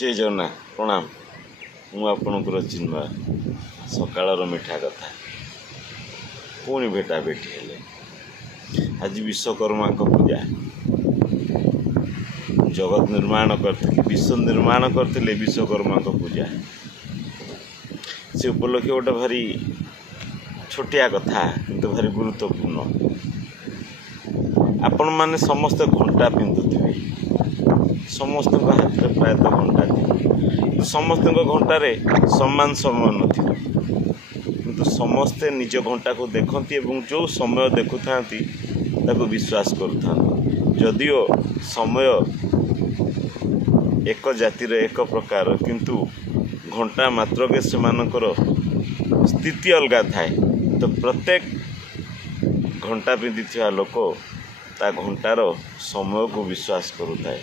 जय जगन्नाथ प्रणाम। मु आपणकर चिन्मय सकाळर मिठा कथा पुणी भेटा भेटी हेले। आज विश्वकर्मा पूजा जगत निर्माण करते विश्व निर्माण करते विश्वकर्मा पूजा से उपलक्ष्य गोटे भारी छोटिया कथा किंतु भारी गुरुत्वपूर्ण। आपण माने समस्त घंटा पिंधुथिबे समस्त हाथ में प्रायतः घंटा थी समस्त घंटारे समान समय नथिला किंतु समस्ते निज घंटा को देखती एवं जो समय देखु ताकू विश्वास करुता। जदिओ समय एक जातिर एक प्रकार किंतु घंटा मात्र के सेमानकर स्थिति अलग थाए तो प्रत्येक घंटा पिंधि लोक ता घंटार समय को विश्वास करुए।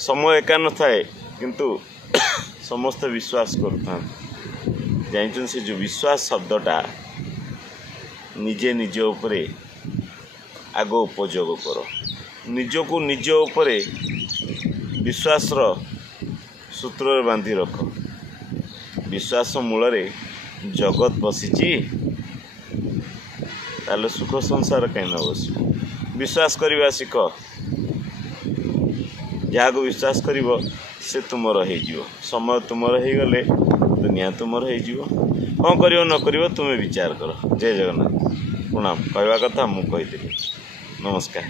समय एका न थाए किंतु समस्त विश्वास करुता। जान से जो विश्वास शब्दटा निजे निज उपरे आग उपयोग कर निजको निज उपरे विश्वास सूत्र बांधि रख। विश्वास मूल जगत बसीची ताले सुख संसार कहीं न बस। विश्वास करने शिख जहाँ को विश्वास कर से तुमर हो समय तुमर हो गले दुनिया तुमर हो कौन कर न कर तुम्हें विचार कर। जय जगन्नाथ प्रणाम कहवा कथा मु कहीदेली। नमस्कार।